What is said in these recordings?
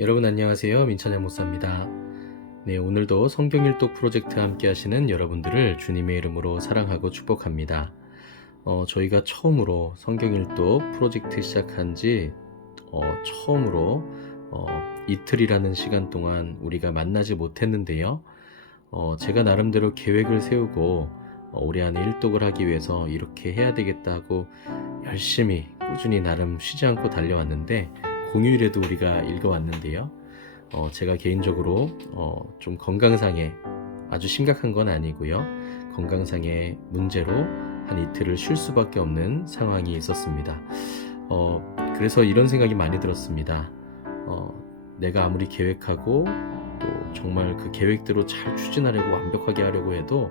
여러분 안녕하세요. 민찬양 목사입니다. 네, 오늘도 성경 일독 프로젝트 함께 하시는 여러분들을 주님의 이름으로 사랑하고 축복합니다. 저희가 처음으로 성경 일독 프로젝트 시작한 지 처음으로 이틀이라는 시간 동안 우리가 만나지 못했는데요. 제가 나름대로 계획을 세우고 올해 안에 일독을 하기 위해서 이렇게 해야 되겠다 하고 열심히 꾸준히 나름 쉬지 않고 달려왔는데 공휴일에도 우리가 읽어왔는데요. 제가 개인적으로 좀 건강상에 아주 심각한 건 아니고요. 건강상의 문제로 한 이틀을 쉴 수밖에 없는 상황이 있었습니다. 그래서 이런 생각이 많이 들었습니다. 내가 아무리 계획하고 또 정말 그 계획대로 잘 추진하려고 완벽하게 하려고 해도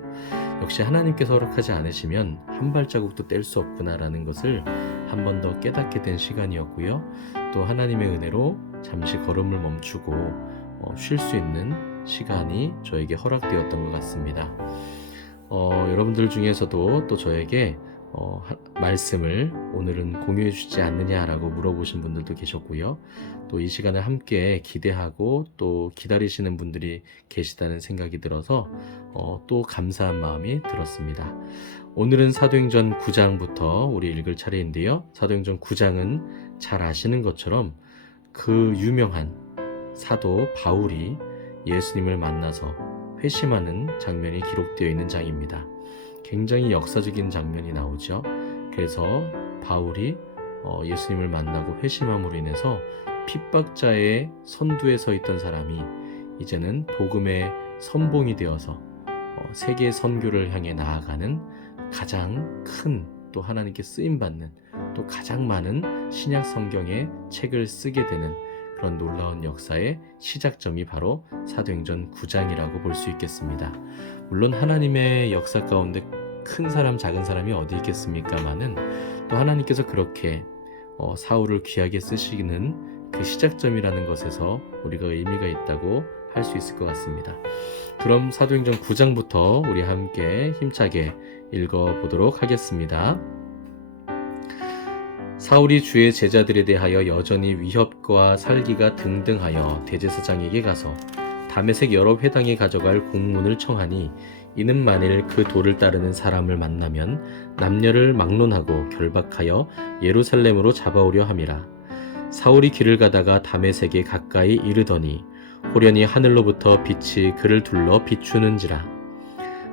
역시 하나님께서 허락하지 않으시면 한 발자국도 뗄 수 없구나라는 것을 한 번 더 깨닫게 된 시간이었고요. 또 하나님의 은혜로 잠시 걸음을 멈추고 쉴 수 있는 시간이 저에게 허락되었던 것 같습니다. 여러분들 중에서도 또 저에게 말씀을 오늘은 공유해 주지 않느냐라고 물어보신 분들도 계셨고요. 또 이 시간을 함께 기대하고 또 기다리시는 분들이 계시다는 생각이 들어서 또 감사한 마음이 들었습니다. 오늘은 사도행전 9장부터 우리 읽을 차례인데요. 사도행전 9장은 잘 아시는 것처럼 그 유명한 사도 바울이 예수님을 만나서 회심하는 장면이 기록되어 있는 장입니다. 굉장히 역사적인 장면이 나오죠. 그래서 바울이 예수님을 만나고 회심함으로 인해서 핍박자의 선두에 서 있던 사람이 이제는 복음의 선봉이 되어서 세계 선교를 향해 나아가는 가장 큰 또 하나님께 쓰임받는 또 가장 많은 신약 성경의 책을 쓰게 되는 그런 놀라운 역사의 시작점이 바로 사도행전 9장이라고 볼 수 있겠습니다. 물론 하나님의 역사 가운데 큰 사람 작은 사람이 어디 있겠습니까마는 또 하나님께서 그렇게 사울을 귀하게 쓰시는 그 시작점이라는 것에서 우리가 의미가 있다고 할 수 있을 것 같습니다. 그럼 사도행전 9장부터 우리 함께 힘차게 읽어보도록 하겠습니다. 사울이 주의 제자들에 대하여 여전히 위협과 살기가 등등하여 대제사장에게 가서 다메섹 여러 회당에 가져갈 공문을 청하니 이는 만일 그 도를 따르는 사람을 만나면 남녀를 막론하고 결박하여 예루살렘으로 잡아오려 함이라. 사울이 길을 가다가 다메섹에 가까이 이르더니 호련히 하늘로부터 빛이 그를 둘러 비추는지라.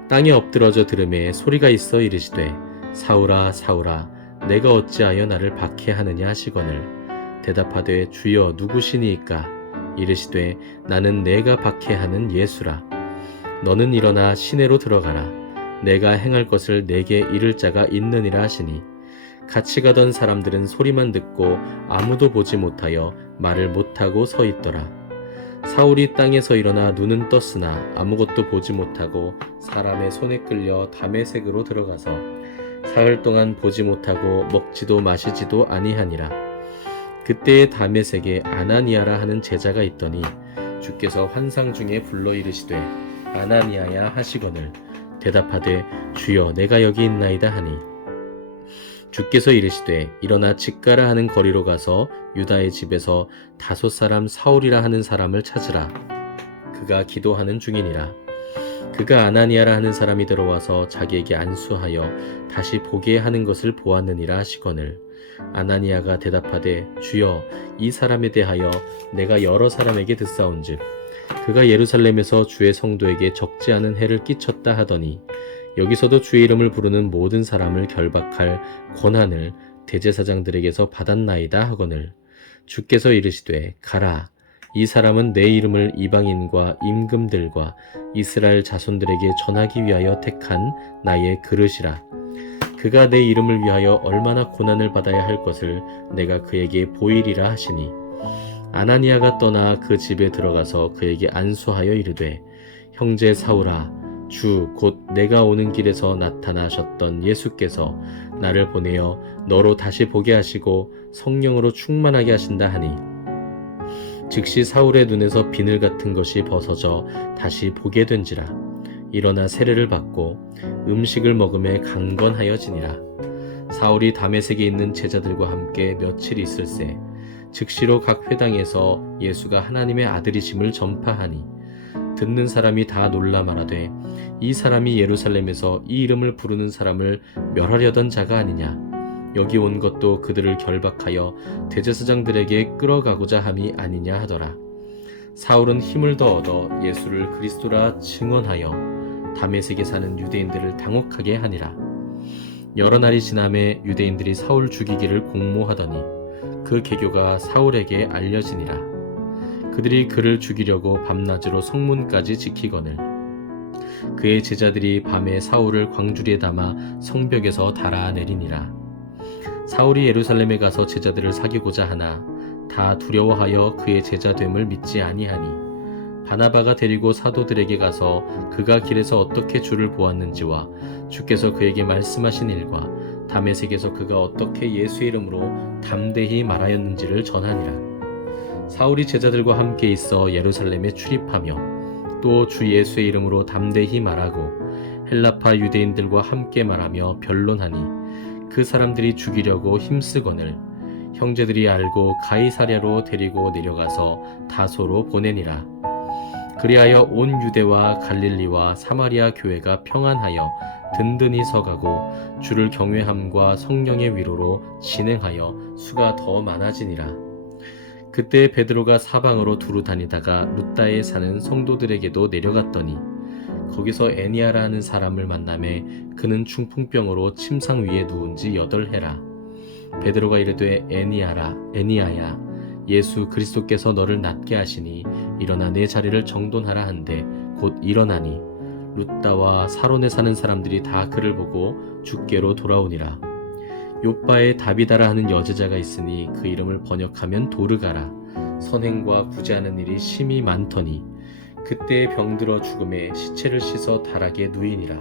땅에 엎드러져 들음에 소리가 있어 이르시되 사울아 사울아 내가 어찌하여 나를 박해하느냐 하시거늘 대답하되 주여 누구시니이까 이르시되 나는 내가 박해하는 예수라. 너는 일어나 시내로 들어가라. 내가 행할 것을 내게 이를 자가 있느니라 하시니 같이 가던 사람들은 소리만 듣고 아무도 보지 못하여 말을 못하고 서 있더라. 사울이 땅에서 일어나 눈은 떴으나 아무것도 보지 못하고 사람의 손에 끌려 다메섹으로 들어가서 사흘 동안 보지 못하고 먹지도 마시지도 아니하니라. 그때에 다메섹에 아나니아라 하는 제자가 있더니 주께서 환상 중에 불러 이르시되 아나니아야 하시거늘 대답하되 주여 내가 여기 있나이다 하니 주께서 이르시되 일어나 직가라 하는 거리로 가서 유다의 집에서 5 사람 사울이라 하는 사람을 찾으라. 그가 기도하는 중이니라. 그가 아나니아라 하는 사람이 들어와서 자기에게 안수하여 다시 보게 하는 것을 보았느니라 하시거늘 아나니아가 대답하되 주여 이 사람에 대하여 내가 여러 사람에게 듣사온즉 그가 예루살렘에서 주의 성도에게 적지 않은 해를 끼쳤다 하더니 여기서도 주의 이름을 부르는 모든 사람을 결박할 권한을 대제사장들에게서 받았나이다 하거늘 주께서 이르시되 가라. 이 사람은 내 이름을 이방인과 임금들과 이스라엘 자손들에게 전하기 위하여 택한 나의 그릇이라. 그가 내 이름을 위하여 얼마나 고난을 받아야 할 것을 내가 그에게 보이리라 하시니 아나니아가 떠나 그 집에 들어가서 그에게 안수하여 이르되 형제 사울아 주 곧 내가 오는 길에서 나타나셨던 예수께서 나를 보내어 너로 다시 보게 하시고 성령으로 충만하게 하신다 하니 즉시 사울의 눈에서 비늘 같은 것이 벗어져 다시 보게 된지라. 일어나 세례를 받고 음식을 먹음에 강건하여지니라. 사울이 다메섹에 있는 제자들과 함께 며칠 있을새 즉시로 각 회당에서 예수가 하나님의 아들이심을 전파하니 듣는 사람이 다 놀라 말하되 이 사람이 예루살렘에서 이 이름을 부르는 사람을 멸하려던 자가 아니냐. 여기 온 것도 그들을 결박하여 대제사장들에게 끌어가고자 함이 아니냐 하더라. 사울은 힘을 더 얻어 예수를 그리스도라 증언하여 다메섹에 사는 유대인들을 당혹하게 하니라. 여러 날이 지남에 유대인들이 사울 죽이기를 공모하더니 그 계교가 사울에게 알려지니라. 그들이 그를 죽이려고 밤낮으로 성문까지 지키거늘 그의 제자들이 밤에 사울을 광주리에 담아 성벽에서 달아내리니라. 사울이 예루살렘에 가서 제자들을 사귀고자 하나 다 두려워하여 그의 제자됨을 믿지 아니하니 바나바가 데리고 사도들에게 가서 그가 길에서 어떻게 주를 보았는지와 주께서 그에게 말씀하신 일과 다메섹에서 그가 어떻게 예수의 이름으로 담대히 말하였는지를 전하니라. 사울이 제자들과 함께 있어 예루살렘에 출입하며 또 주 예수의 이름으로 담대히 말하고 헬라파 유대인들과 함께 말하며 변론하니 그 사람들이 죽이려고 힘쓰거늘 형제들이 알고 가이사랴로 데리고 내려가서 다소로 보내니라. 그리하여 온 유대와 갈릴리와 사마리아 교회가 평안하여 든든히 서가고 주를 경외함과 성령의 위로로 진행하여 수가 더 많아지니라. 그때 베드로가 사방으로 두루 다니다가 룻다에 사는 성도들에게도 내려갔더니 거기서 애니아라 하는 사람을 만나매 그는 중풍병으로 침상 위에 누운 지 8해라. 베드로가 이르되 애니아야 예수 그리스도께서 너를 낫게 하시니 일어나 내 자리를 정돈하라 한데 곧 일어나니 룻다와 사론에 사는 사람들이 다 그를 보고 주께로 돌아오니라. 욥바에 다비다라 하는 여제자가 있으니 그 이름을 번역하면 도르가라. 선행과 구제하는 일이 심히 많더니 그때 병들어 죽음에 시체를 씻어 다락에 누이니라.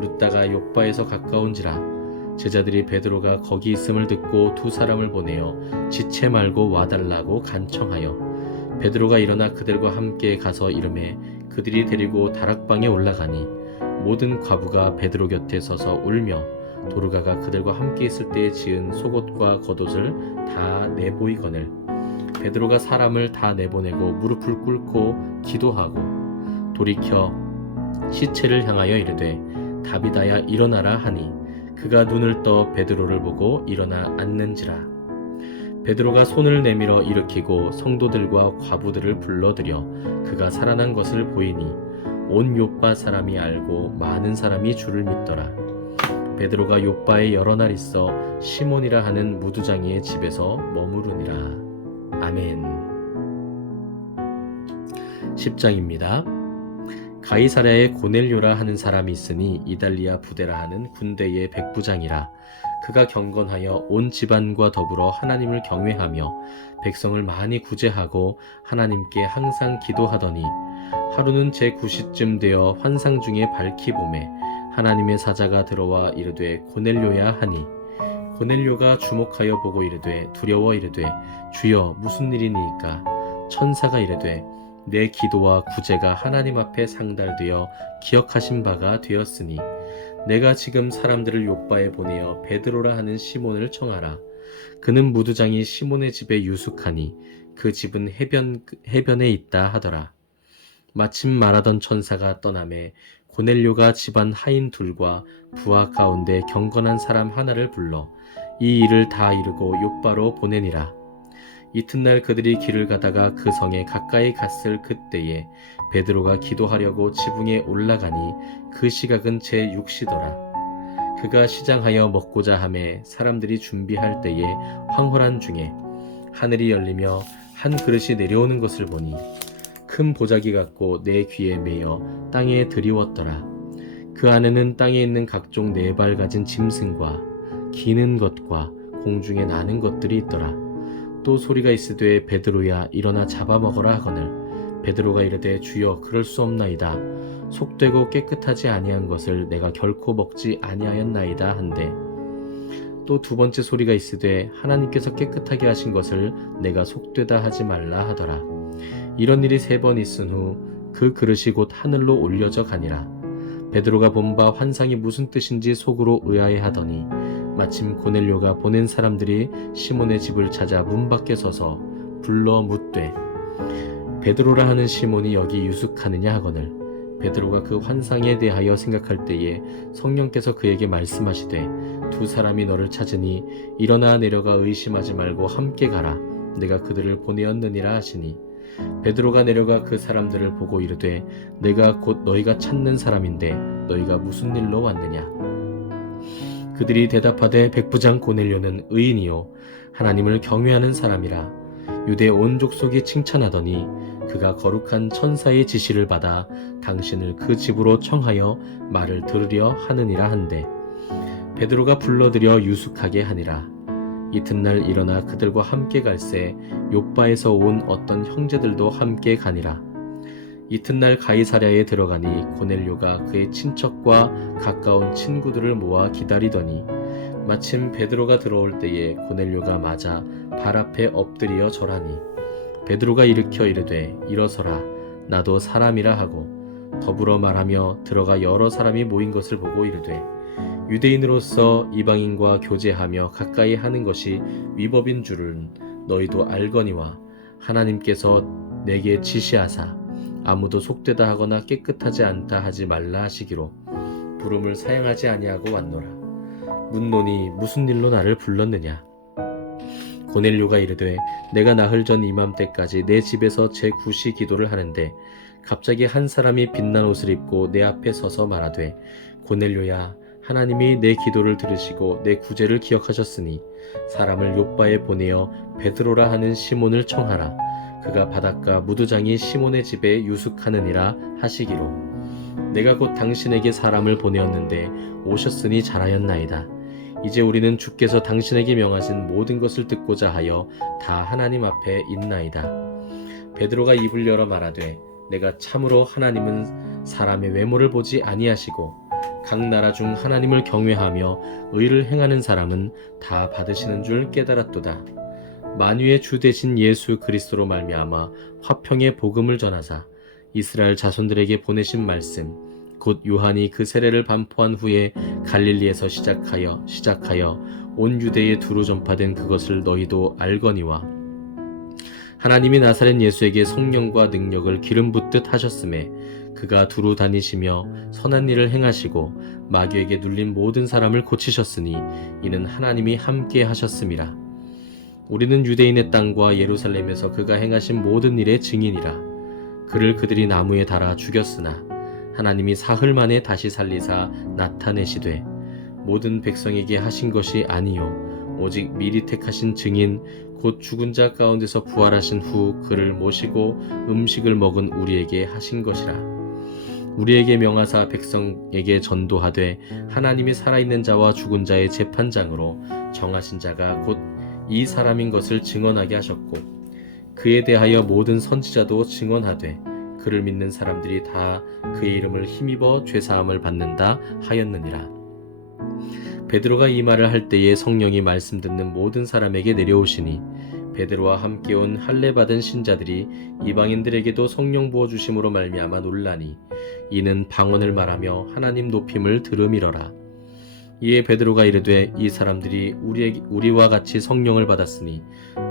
룻다가 욥바에서 가까운지라 제자들이 베드로가 거기 있음을 듣고 2 사람을 보내어 지체 말고 와달라고 간청하여 베드로가 일어나 그들과 함께 가서 이르매 그들이 데리고 다락방에 올라가니 모든 과부가 베드로 곁에 서서 울며 도르가가 그들과 함께 있을 때에 지은 속옷과 겉옷을 다 내보이거늘 베드로가 사람을 다 내보내고 무릎을 꿇고 기도하고 돌이켜 시체를 향하여 이르되 다비다야 일어나라 하니 그가 눈을 떠 베드로를 보고 일어나 앉는지라. 베드로가 손을 내밀어 일으키고 성도들과 과부들을 불러들여 그가 살아난 것을 보이니 온 욥바 사람이 알고 많은 사람이 주를 믿더라. 베드로가 욥바에 여러 날 있어 시몬이라 하는 무두장이의 집에서 머무르니라. 아멘. 10장입니다. 가이사랴에 고넬료라 하는 사람이 있으니 이달리아 부대라 하는 군대의 백부장이라. 그가 경건하여 온 집안과 더불어 하나님을 경외하며 백성을 많이 구제하고 하나님께 항상 기도하더니 하루는 제9시쯤 되어 환상 중에 밝히 보매 하나님의 사자가 들어와 이르되 고넬료야 하니 고넬료가 주목하여 보고 이르되 두려워 이르되 주여 무슨 일이니이까. 천사가 이르되 내 기도와 구제가 하나님 앞에 상달되어 기억하신 바가 되었으니 내가 지금 사람들을 욥바에 보내어 베드로라 하는 시몬을 청하라. 그는 무두장이 시몬의 집에 유숙하니 그 집은 해변에 있다 하더라. 마침 말하던 천사가 떠나매 고넬료가 집안 하인 둘과 부하 가운데 경건한 사람 하나를 불러 이 일을 다 이루고 욥바로 보내니라. 이튿날 그들이 길을 가다가 그 성에 가까이 갔을 그때에 베드로가 기도하려고 지붕에 올라가니 그 시각은 제6시더라. 그가 시장하여 먹고자 하매 사람들이 준비할 때에 황홀한 중에 하늘이 열리며 한 그릇이 내려오는 것을 보니 큰 보자기 같고 내 귀에 매여 땅에 드리웠더라. 그 안에는 땅에 있는 각종 4발 가진 짐승과 기는 것과 공중에 나는 것들이 있더라. 또 소리가 있으되 베드로야 일어나 잡아먹어라 하거늘 베드로가 이르되 주여 그럴 수 없나이다. 속되고 깨끗하지 아니한 것을 내가 결코 먹지 아니하였나이다 한데 또 2번째 소리가 있으되 하나님께서 깨끗하게 하신 것을 내가 속되다 하지 말라 하더라. 이런 일이 3번 있은 후 그 그릇이 곧 하늘로 올려져 가니라. 베드로가 본 바 환상이 무슨 뜻인지 속으로 의아해하더니 마침 고넬료가 보낸 사람들이 시몬의 집을 찾아 문 밖에 서서 불러 묻되 베드로라 하는 시몬이 여기 유숙하느냐 하거늘 베드로가 그 환상에 대하여 생각할 때에 성령께서 그에게 말씀하시되 두 사람이 너를 찾으니 일어나 내려가 의심하지 말고 함께 가라 내가 그들을 보내었느니라 하시니 베드로가 내려가 그 사람들을 보고 이르되 내가 곧 너희가 찾는 사람인데 너희가 무슨 일로 왔느냐 그들이 대답하되 백부장 고넬료는 의인이요 하나님을 경외하는 사람이라 유대 온 족속이 칭찬하더니 그가 거룩한 천사의 지시를 받아 당신을 그 집으로 청하여 말을 들으려 하느니라 한데 베드로가 불러들여 유숙하게 하니라 이튿날 일어나 그들과 함께 갈새 욥바에서 온 어떤 형제들도 함께 가니라 이튿날 가이사랴에 들어가니 고넬료가 그의 친척과 가까운 친구들을 모아 기다리더니 마침 베드로가 들어올 때에 고넬료가 맞아 발 앞에 엎드려 절하니 베드로가 일으켜 이르되 일어서라 나도 사람이라 하고 더불어 말하며 들어가 여러 사람이 모인 것을 보고 이르되 유대인으로서 이방인과 교제하며 가까이 하는 것이 위법인 줄은 너희도 알거니와 하나님께서 내게 지시하사 아무도 속되다 하거나 깨끗하지 않다 하지 말라 하시기로 부름을 사양하지 아니하고 왔노라 묻노니 무슨 일로 나를 불렀느냐 고넬료가 이르되 내가 나흘 전 이맘때까지 내 집에서 제 구시 기도를 하는데 갑자기 한 사람이 빛난 옷을 입고 내 앞에 서서 말하되 고넬료야 하나님이 내 기도를 들으시고 내 구제를 기억하셨으니 사람을 욥바에 보내어 베드로라 하는 시몬을 청하라 그가 바닷가 무두장이 시몬의 집에 유숙하느니라 하시기로 내가 곧 당신에게 사람을 보내었는데 오셨으니 잘하였나이다 이제 우리는 주께서 당신에게 명하신 모든 것을 듣고자 하여 다 하나님 앞에 있나이다 베드로가 입을 열어 말하되 내가 참으로 하나님은 사람의 외모를 보지 아니하시고 각 나라 중 하나님을 경외하며 의를 행하는 사람은 다 받으시는 줄 깨달았도다 만유의 주 되신 예수 그리스도로 말미암아 화평의 복음을 전하사 이스라엘 자손들에게 보내신 말씀 곧 요한이 그 세례를 반포한 후에 갈릴리에서 시작하여 온 유대에 두루 전파된 그것을 너희도 알거니와 하나님이 나사렛 예수에게 성령과 능력을 기름 붓듯 하셨음에 그가 두루 다니시며 선한 일을 행하시고 마귀에게 눌린 모든 사람을 고치셨으니 이는 하나님이 함께 하셨음이라 우리는 유대인의 땅과 예루살렘에서 그가 행하신 모든 일의 증인이라 그를 그들이 나무에 달아 죽였으나 하나님이 사흘 만에 다시 살리사 나타내시되 모든 백성에게 하신 것이 아니요 오직 미리 택하신 증인 곧 죽은 자 가운데서 부활하신 후 그를 모시고 음식을 먹은 우리에게 하신 것이라 우리에게 명하사 백성에게 전도하되 하나님이 살아있는 자와 죽은 자의 재판장으로 정하신 자가 곧 이 사람인 것을 증언하게 하셨고 그에 대하여 모든 선지자도 증언하되 그를 믿는 사람들이 다 그의 이름을 힘입어 죄사함을 받는다 하였느니라 베드로가 이 말을 할 때에 성령이 말씀 듣는 모든 사람에게 내려오시니 베드로와 함께 온 할례 받은 신자들이 이방인들에게도 성령 부어 주심으로 말미암아 놀라니 이는 방언을 말하며 하나님 높임을 들음이러라 이에 베드로가 이르되 이 사람들이 우리와 같이 성령을 받았으니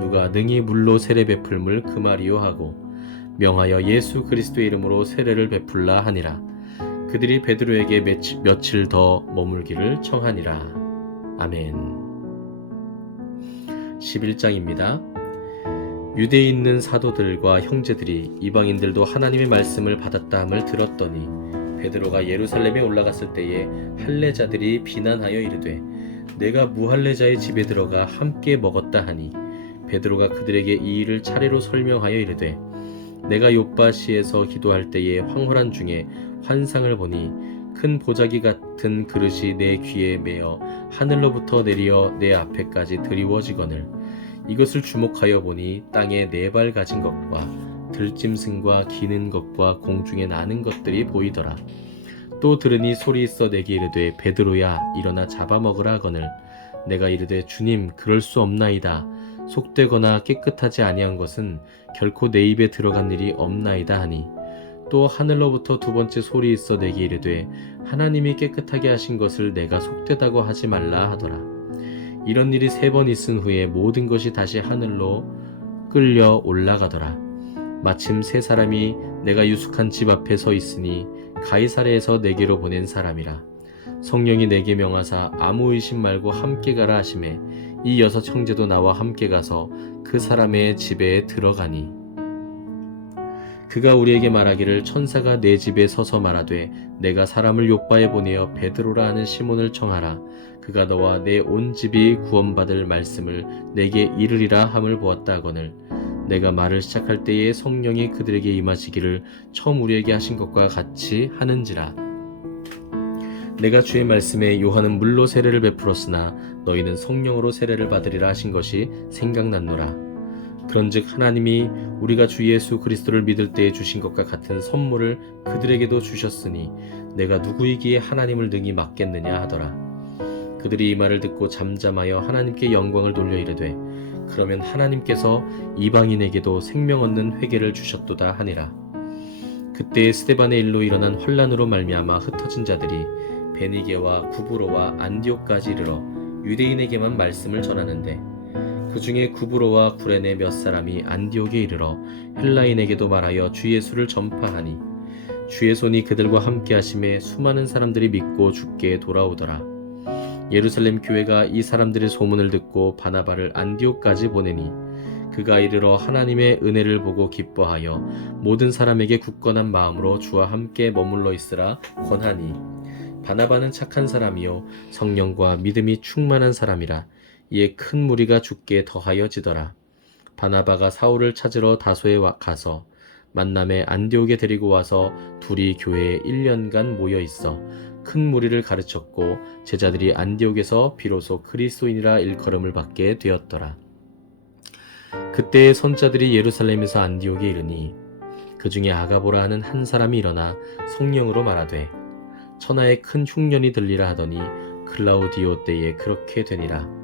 누가 능히 물로 세례 베풀물 그 말이요 하고 명하여 예수 그리스도의 이름으로 세례를 베풀라 하니라 그들이 베드로에게 며칠 더 머물기를 청하니라 아멘 11장입니다 유대에 있는 사도들과 형제들이 이방인들도 하나님의 말씀을 받았다함을 들었더니 베드로가 예루살렘에 올라갔을 때에 할례자들이 비난하여 이르되 내가 무할례자의 집에 들어가 함께 먹었다 하니 베드로가 그들에게 이 일을 차례로 설명하여 이르되 내가 욥바시에서 기도할 때에 황홀한 중에 환상을 보니 큰 보자기 같은 그릇이 내 귀에 매어 하늘로부터 내려 내 앞에까지 드리워지거늘 이것을 주목하여 보니 땅에 4발 가진 것과 들짐승과 기는 것과 공중에 나는 것들이 보이더라. 또 들으니 소리 있어 내게 이르되 베드로야 일어나 잡아먹으라 하거늘 내가 이르되 주님 그럴 수 없나이다. 속되거나 깨끗하지 아니한 것은 결코 내 입에 들어간 일이 없나이다 하니 또 하늘로부터 2번째 소리 있어 내게 이르되 하나님이 깨끗하게 하신 것을 내가 속되다고 하지 말라 하더라. 이런 일이 3번 있은 후에 모든 것이 다시 하늘로 끌려 올라가더라. 마침 3사람이 내가 유숙한 집 앞에 서 있으니 가이사랴에서 내게로 보낸 사람이라. 성령이 내게 명하사 아무 의심 말고 함께 가라 하시매 이 6 형제도 나와 함께 가서 그 사람의 집에 들어가니 그가 우리에게 말하기를 천사가 내 집에 서서 말하되 내가 사람을 요빠에 보내어 베드로라 하는 시몬을 청하라. 그가 너와 내 온 집이 구원받을 말씀을 내게 이르리라 함을 보았다 하거늘 내가 말을 시작할 때에 성령이 그들에게 임하시기를 처음 우리에게 하신 것과 같이 하는지라. 내가 주의 말씀에 요한은 물로 세례를 베풀었으나 너희는 성령으로 세례를 받으리라 하신 것이 생각났노라. 그런즉 하나님이 우리가 주 예수 그리스도를 믿을 때에 주신 것과 같은 선물을 그들에게도 주셨으니 내가 누구이기에 하나님을 능히 막겠느냐 하더라. 그들이 이 말을 듣고 잠잠하여 하나님께 영광을 돌려 이르되 그러면 하나님께서 이방인에게도 생명 얻는 회개를 주셨도다 하니라. 그때 스데반의 일로 일어난 환란으로 말미암아 흩어진 자들이 베니게와 구브로와 안디옥까지 이르러 유대인에게만 말씀을 전하는데 그 중에 구브로와 구레네 몇 사람이 안디옥에 이르러 헬라인에게도 말하여 주 예수를 전파하니 주의 손이 그들과 함께 하심에 수많은 사람들이 믿고 주께 돌아오더라. 예루살렘 교회가 이 사람들의 소문을 듣고 바나바를 안디옥까지 보내니 그가 이르러 하나님의 은혜를 보고 기뻐하여 모든 사람에게 굳건한 마음으로 주와 함께 머물러 있으라 권하니 바나바는 착한 사람이요 성령과 믿음이 충만한 사람이라. 이에 큰 무리가 주께 더하여지더라. 바나바가 사울을 찾으러 다소에 가서 만남에 안디옥에 데리고 와서 둘이 교회에 1년간 모여 있어 큰 무리를 가르쳤고 제자들이 안디옥에서 비로소 그리스도인이라 일컬음을 받게 되었더라. 그때의 선자들이 예루살렘에서 안디옥에 이르니 그 중에 아가보라 하는 한 사람이 일어나 성령으로 말하되 천하에 큰 흉년이 들리라 하더니 클라우디오 때에 그렇게 되니라.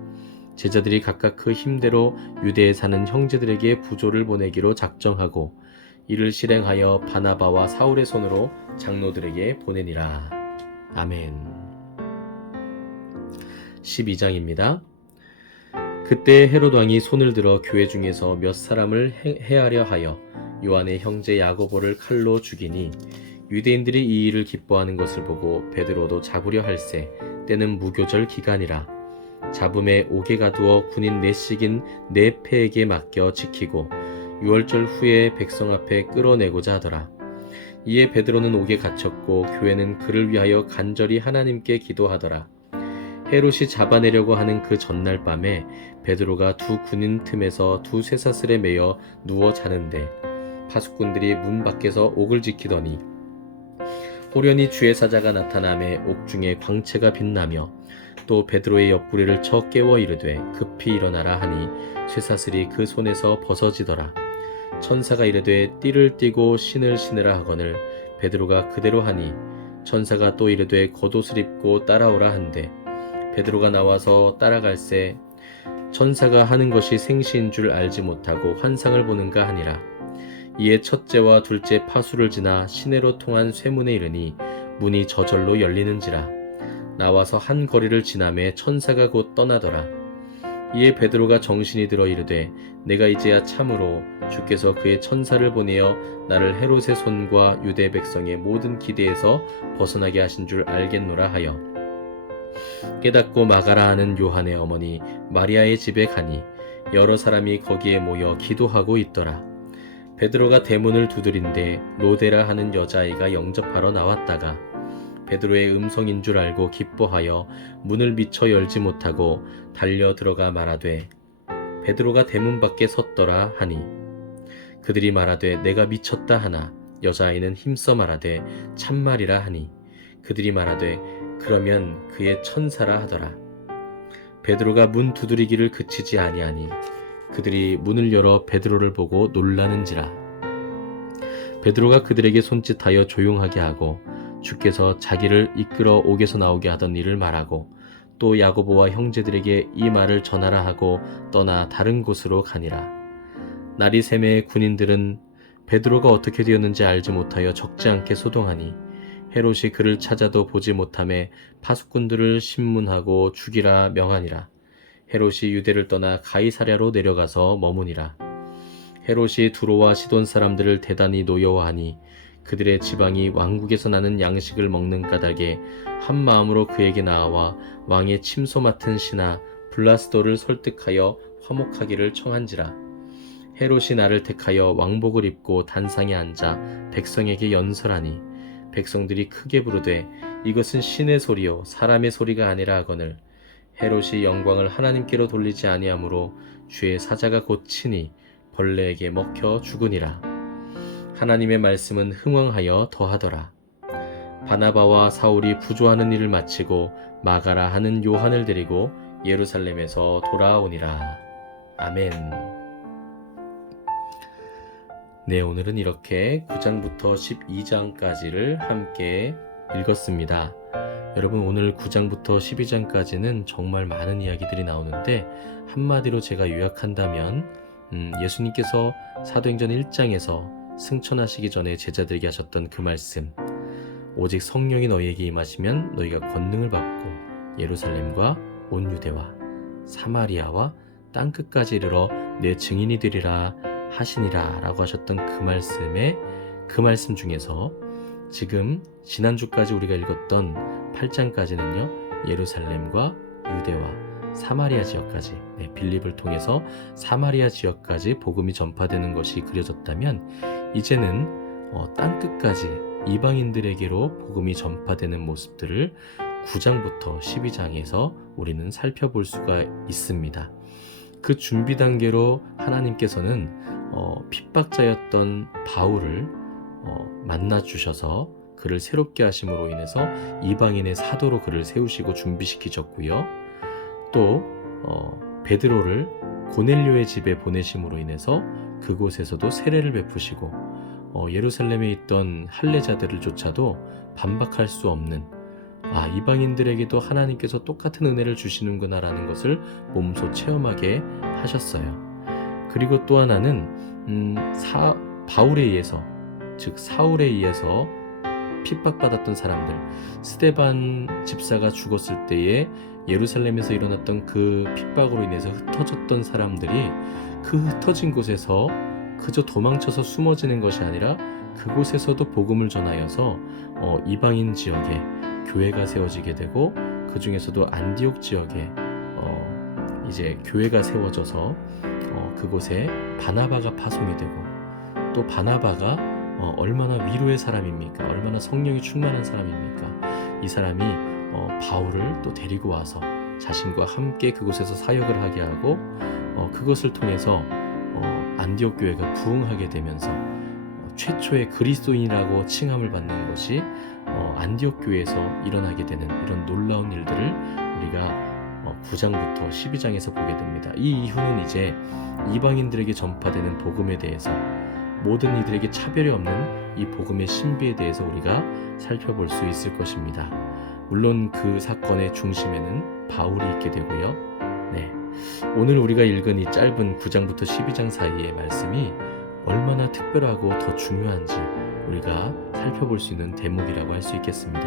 제자들이 각각 그 힘대로 유대에 사는 형제들에게 부조를 보내기로 작정하고 이를 실행하여 바나바와 사울의 손으로 장로들에게 보내니라. 아멘. 12장입니다. 그때 헤롯 왕이 손을 들어 교회 중에서 몇 사람을 해하려 하여 요한의 형제 야고보를 칼로 죽이니 유대인들이 이 일을 기뻐하는 것을 보고 베드로도 잡으려 할세 때는 무교절 기간이라. 잡음에 옥에 가두어 군인 넷씩인 네 패에게 맡겨 지키고 6월절 후에 백성 앞에 끌어내고자 하더라. 이에 베드로는 옥에 갇혔고 교회는 그를 위하여 간절히 하나님께 기도하더라. 헤롯이 잡아내려고 하는 그 전날 밤에 베드로가 두 군인 틈에서 두 쇠사슬에 매여 누워 자는데 파수꾼들이 문 밖에서 옥을 지키더니 호련히 주의 사자가 나타나매 옥중에 광채가 빛나며 또 베드로의 옆구리를 쳐 깨워 이르되 급히 일어나라 하니 쇠사슬이 그 손에서 벗어지더라. 천사가 이르되 띠를 띠고 신을 신으라 하거늘 베드로가 그대로 하니 천사가 또 이르되 겉옷을 입고 따라오라 한대 베드로가 나와서 따라갈새 천사가 하는 것이 생시인 줄 알지 못하고 환상을 보는가 하니라. 이에 첫째와 둘째 파수를 지나 시내로 통한 쇠문에 이르니 문이 저절로 열리는지라. 나와서 한 거리를 지나매 천사가 곧 떠나더라. 이에 베드로가 정신이 들어 이르되 내가 이제야 참으로 주께서 그의 천사를 보내어 나를 헤롯의 손과 유대 백성의 모든 기대에서 벗어나게 하신 줄 알겠노라 하여 깨닫고 마가라 하는 요한의 어머니 마리아의 집에 가니 여러 사람이 거기에 모여 기도하고 있더라. 베드로가 대문을 두드린데 로데라 하는 여자아이가 영접하러 나왔다가 베드로의 음성인 줄 알고 기뻐하여 문을 미처 열지 못하고 달려 들어가 말하되 베드로가 대문 밖에 섰더라 하니 그들이 말하되 내가 미쳤다 하나 여자아이는 힘써 말하되 참말이라 하니 그들이 말하되 그러면 그의 천사라 하더라. 베드로가 문 두드리기를 그치지 아니하니 그들이 문을 열어 베드로를 보고 놀라는지라. 베드로가 그들에게 손짓하여 조용하게 하고 주께서 자기를 이끌어 옥에서 나오게 하던 일을 말하고 또 야고보와 형제들에게 이 말을 전하라 하고 떠나 다른 곳으로 가니라. 날이 새매 군인들은 베드로가 어떻게 되었는지 알지 못하여 적지 않게 소동하니 헤롯이 그를 찾아도 보지 못하매 파수꾼들을 신문하고 죽이라 명하니라. 헤롯이 유대를 떠나 가이사랴로 내려가서 머무니라. 헤롯이 두로와 시돈 사람들을 대단히 노여워하니 그들의 지방이 왕국에서 나는 양식을 먹는 까닭에 한 마음으로 그에게 나아와 왕의 침소 맡은 신하 블라스도를 설득하여 화목하기를 청한지라. 헤롯이 나를 택하여 왕복을 입고 단상에 앉아 백성에게 연설하니 백성들이 크게 부르되 이것은 신의 소리요 사람의 소리가 아니라 하거늘 헤롯이 영광을 하나님께로 돌리지 아니하므로 주의 사자가 곧 치니 벌레에게 먹혀 죽으니라. 하나님의 말씀은 흥왕하여 더하더라. 바나바와 사울이 부조하는 일을 마치고 마가라 하는 요한을 데리고 예루살렘에서 돌아오니라. 아멘. 네, 오늘은 이렇게 9장부터 12장까지를 함께 읽었습니다. 여러분, 오늘 9장부터 12장까지는 정말 많은 이야기들이 나오는데 한마디로 제가 요약한다면 예수님께서 사도행전 1장에서 승천하시기 전에 제자들에게 하셨던 그 말씀, 오직 성령이 너희에게 임하시면 너희가 권능을 받고 예루살렘과 온 유대와 사마리아와 땅끝까지 이르러 내 증인이 되리라 하시니라 라고 하셨던 그 말씀 중에서 지금 지난주까지 우리가 읽었던 8장까지는요, 예루살렘과 유대와 사마리아 지역까지, 빌립을 통해서 사마리아 지역까지 복음이 전파되는 것이 그려졌다면 이제는 땅끝까지 이방인들에게로 복음이 전파되는 모습들을 9장부터 12장에서 우리는 살펴볼 수가 있습니다. 그 준비 단계로 하나님께서는 핍박자였던 바울을 만나 주셔서 그를 새롭게 하심으로 인해서 이방인의 사도로 그를 세우시고 준비시키셨고요. 또 베드로를 고넬료의 집에 보내심으로 인해서 그곳에서도 세례를 베푸시고 예루살렘에 있던 할례자들을조차도 반박할 수 없는, 이방인들에게도 하나님께서 똑같은 은혜를 주시는구나 라는 것을 몸소 체험하게 하셨어요. 그리고 또 하나는 바울에 의해서, 즉 사울에 의해서 핍박받았던 사람들, 스데반 집사가 죽었을 때에 예루살렘에서 일어났던 그 핍박으로 인해서 흩어졌던 사람들이 그 흩어진 곳에서 그저 도망쳐서 숨어지는 것이 아니라 그곳에서도 복음을 전하여서 이방인 지역에 교회가 세워지게 되고, 그 중에서도 안디옥 지역에 이제 교회가 세워져서 그곳에 바나바가 파송이 되고, 또 바나바가 얼마나 위로의 사람입니까? 얼마나 성령이 충만한 사람입니까? 이 사람이 바울을 또 데리고 와서 자신과 함께 그곳에서 사역을 하게 하고, 그것을 통해서 안디옥 교회가 부흥하게 되면서 최초의 그리스도인이라고 칭함을 받는 것이 안디옥 교회에서 일어나게 되는 이런 놀라운 일들을 우리가 9장부터 12장에서 보게 됩니다. 이 이후는 이제 이방인들에게 전파되는 복음에 대해서, 모든 이들에게 차별이 없는 이 복음의 신비에 대해서 우리가 살펴볼 수 있을 것입니다. 물론 그 사건의 중심에는 바울이 있게 되고요. 오늘 우리가 읽은 이 짧은 9장부터 12장 사이의 말씀이 얼마나 특별하고 더 중요한지 우리가 살펴볼 수 있는 대목이라고 할 수 있겠습니다.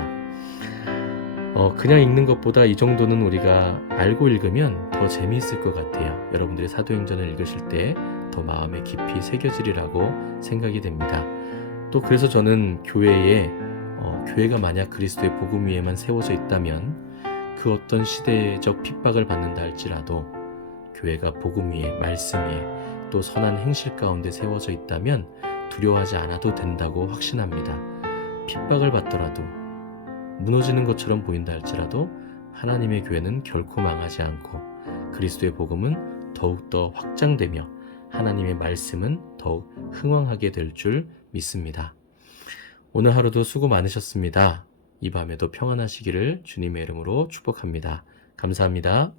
그냥 읽는 것보다 이 정도는 우리가 알고 읽으면 더 재미있을 것 같아요. 여러분들이 사도행전을 읽으실 때 더 마음에 깊이 새겨지리라고 생각이 됩니다. 또 그래서 저는 교회가 만약 그리스도의 복음 위에만 세워져 있다면 그 어떤 시대적 핍박을 받는다 할지라도 교회가 복음 위에, 말씀 위에, 또 선한 행실 가운데 세워져 있다면 두려워하지 않아도 된다고 확신합니다. 핍박을 받더라도, 무너지는 것처럼 보인다 할지라도 하나님의 교회는 결코 망하지 않고 그리스도의 복음은 더욱더 확장되며 하나님의 말씀은 더욱 흥왕하게 될 줄 믿습니다. 오늘 하루도 수고 많으셨습니다. 이 밤에도 평안하시기를 주님의 이름으로 축복합니다. 감사합니다.